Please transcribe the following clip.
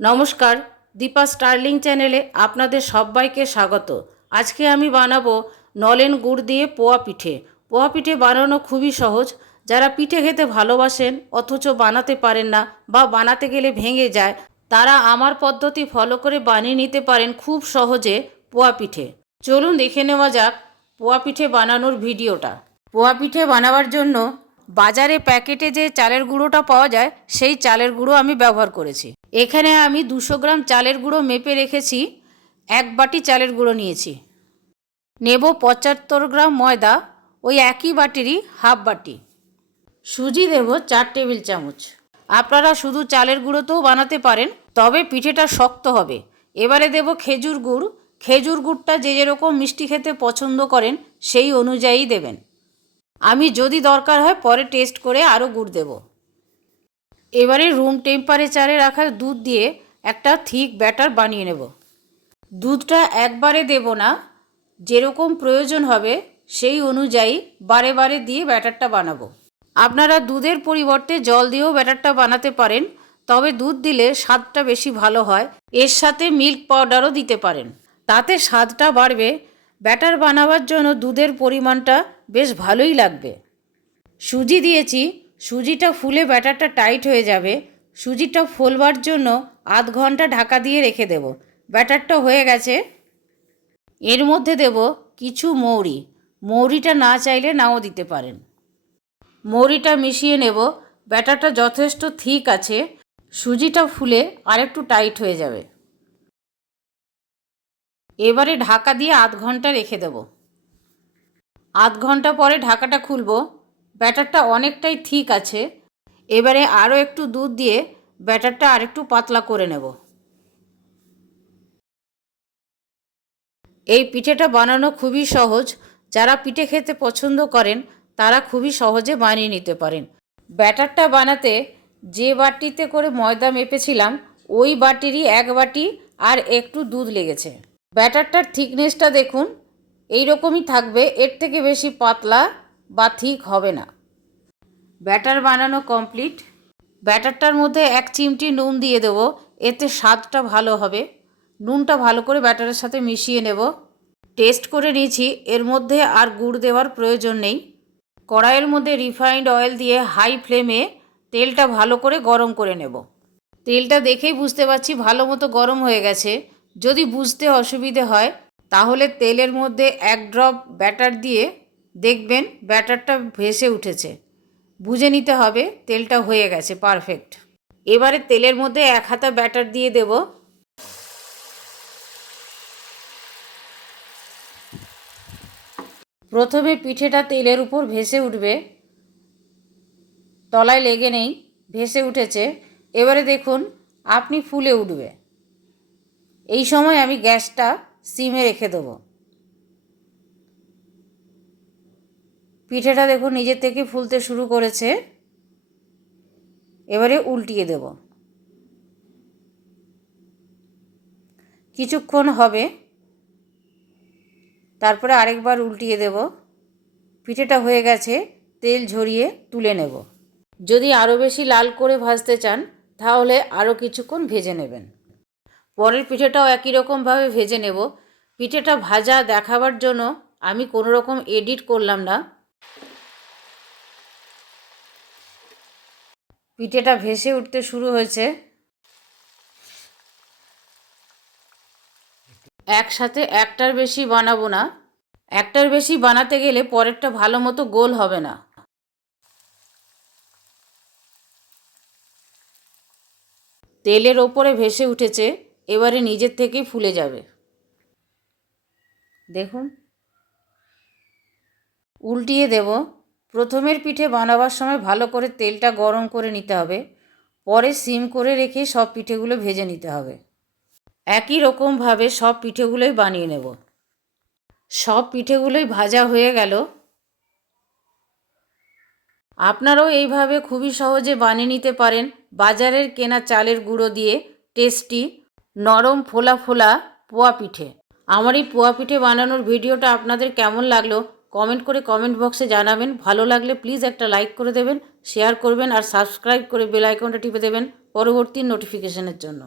নমস্কার, দীপা স্টার্লিং চ্যানেলে আপনাদের সবাইকে স্বাগত। আজকে আমি বানাবো নলেন গুড় দিয়ে পোয়া পিঠে। পোয়া পিঠে বানানো খুবই সহজ। যারা পিঠে খেতে ভালোবাসেন, অথচ বানাতে পারেন না বা বানাতে গেলে ভেঙে যায়, তারা আমার পদ্ধতি ফলো করে বানিয়ে নিতে পারেন খুব সহজে পোয়া পিঠে। চলুন দেখে নেওয়া যাক পোয়া পিঠে বানানোর ভিডিওটা। পোয়া পিঠে বানাবার জন্য বাজারে প্যাকেটে যে চালের গুঁড়োটা পাওয়া যায়, সেই চালের গুঁড়ো আমি ব্যবহার করেছি। এখানে আমি দুশো গ্রাম চালের গুঁড়ো মেপে রেখেছি, এক বাটি চালের গুঁড়ো নিয়েছি। নেব পঁচাত্তর গ্রাম ময়দা, ওই একই বাটিরই হাফ বাটি। সুজি দেব চার টেবিল চামচ। আপনারা শুধু চালের গুঁড়োতেও বানাতে পারেন, তবে পিঠেটা শক্ত হবে। এবারে দেব খেজুর গুড়। খেজুর গুড়টা যে যেরকম মিষ্টি খেতে পছন্দ করেন, সেই অনুযায়ী দেবেন। আমি যদি দরকার হয় পরে টেস্ট করে আরও গুড় দেব। এবারে রুম টেম্পারেচারে রাখা দুধ দিয়ে একটা থিক ব্যাটার বানিয়ে নেব। দুধটা একবারে দেব না, যেরকম প্রয়োজন হবে সেই অনুযায়ী বারে বারে দিয়ে ব্যাটারটা বানাবো। আপনারা দুধের পরিবর্তে জল দিয়েও ব্যাটারটা বানাতে পারেন, তবে দুধ দিলে স্বাদটা বেশি ভালো হয়। এর সাথে মিল্ক পাউডারও দিতে পারেন। তাতে স্বাদটা বাড়বে ব্যাটার বানাবার জন্য দুধের পরিমাণটা বেশ ভালোই লাগবে। সুজি দিয়েছি, সুজিটা ফুলে ব্যাটারটা টাইট হয়ে যাবে। সুজিটা ফোলবার জন্য আধ ঘণ্টা ঢাকা দিয়ে রেখে দেব। ব্যাটারটা হয়ে গেছে। এর মধ্যে দেব কিছু মৌরি। মৌরিটা না চাইলে নাও দিতে পারেন। মৌরিটা মিশিয়ে নেব। ব্যাটারটা যথেষ্ট থিক আছে। সুজিটা ফুলে আরেকটু টাইট হয়ে যাবে। এবারে ঢাকা দিয়ে আধ ঘণ্টা রেখে দেব। আধ ঘণ্টা পরে ঢাকাটা খুলব। ব্যাটারটা অনেকটাই ঠিক আছে। এবারে আরও একটু দুধ দিয়ে ব্যাটারটা আরেকটু পাতলা করে নেব। এই পিঠেটা বানানো খুবই সহজ। যারা পিঠে খেতে পছন্দ করেন, তারা খুবই সহজে বানিয়ে নিতে পারেন। ব্যাটারটা বানাতে যে বাটিতে করে ময়দা মেপেছিলাম, ওই বাটিরই এক বাটি আর একটু দুধ লেগেছে। ব্যাটারটার থিকনেসটা দেখুন এই রকমই থাকবে, এর থেকে বেশি পাতলা বা ঠিক হবে না। ব্যাটার বানানো কমপ্লিট। ব্যাটারটার মধ্যে এক চিমটি নুন দিয়ে দেবো, এতে স্বাদটা ভালো হবে। নুনটা ভালো করে ব্যাটারের সাথে মিশিয়ে নেব। টেস্ট করে নিয়েছি, এর মধ্যে আর গুড় দেওয়ার প্রয়োজন নেই। কড়াইয়ের মধ্যে রিফাইন্ড অয়েল দিয়ে হাই ফ্লেমে তেলটা ভালো করে গরম করে নেব। তেলটা দেখেই বুঝতে পারছি ভালো মতো গরম হয়ে গেছে। যদি বুঝতে অসুবিধে হয়, তাহলে তেলের মধ্যে এক ড্রপ ব্যাটার দিয়ে দেখবেন ব্যাটারটা ভেসে উঠেছে। বুঝে নিতে হবে তেলটা হয়ে গেছে পারফেক্ট এবারে তেলের মধ্যে এক হাতা ব্যাটার দিয়ে দেব। প্রথমে পিঠেটা তেলের উপর ভেসে উঠবে। তলায় লেগে নেই, ভেসে উঠেছে। এবারে দেখুন, আপনি ফুলে উঠবে। এই সময় আমি গ্যাসটা সিমে রেখে দেবো। পিঠেটা দেখুন নিজের থেকে ফুলতে শুরু করেছে। এবারে উল্টিয়ে দেব। কিছুক্ষণ হবে। তারপরে আরেকবার উল্টিয়ে দেব। পিঠেটা হয়ে গেছে, তেল ঝরিয়ে তুলে নেব। যদি আরও বেশি লাল করে ভাজতে চান, তাহলে আরও কিছুক্ষণ ভেজে নেবেন। পরের পিঠেটাও একই রকমভাবে ভেজে নেব। পিঠেটা ভাজা দেখাবার জন্য আমি কোনো রকম এডিট করলাম না। পিঠেটা ভেসে উঠতে শুরু হয়েছে। একসাথে একটার বেশি বানাবো না। একটার বেশি বানাতে গেলে পরেরটা ভালো মতো গোল হবে না। তেলের ওপরে ভেসে উঠেছে। এবারে নিজের থেকেই ফুলে যাবে। দেখুন। উল্টিয়ে দেব। প্রথমের পিঠে বানাবার সময় ভালো করে তেলটা গরম করে নিতে হবে। পরে সিম করে রেখে সব পিঠেগুলো ভেজে নিতে হবে। একই রকমভাবে সব পিঠেগুলোই বানিয়ে নেব। সব পিঠেগুলোই ভাজা হয়ে গেল। আপনারাও এইভাবে খুবই সহজে বানিয়ে নিতে পারেন। বাজারের কেনা চালের গুঁড়ো দিয়ে টেস্টি নরম ফোলা ফোলা পোয়া পিঠে। আমার এই পোয়া পিঠে বানানোর ভিডিওটা আপনাদের কেমন লাগল কমেন্ট করে কমেন্ট বক্সে জানাবেন। ভালো লাগলে প্লিজ একটা লাইক করে দেবেন, শেয়ার করবেন আর সাবস্ক্রাইব করে বেল আইকনটা টিপে দেবেন পরবর্তী নোটিফিকেশনের জন্য।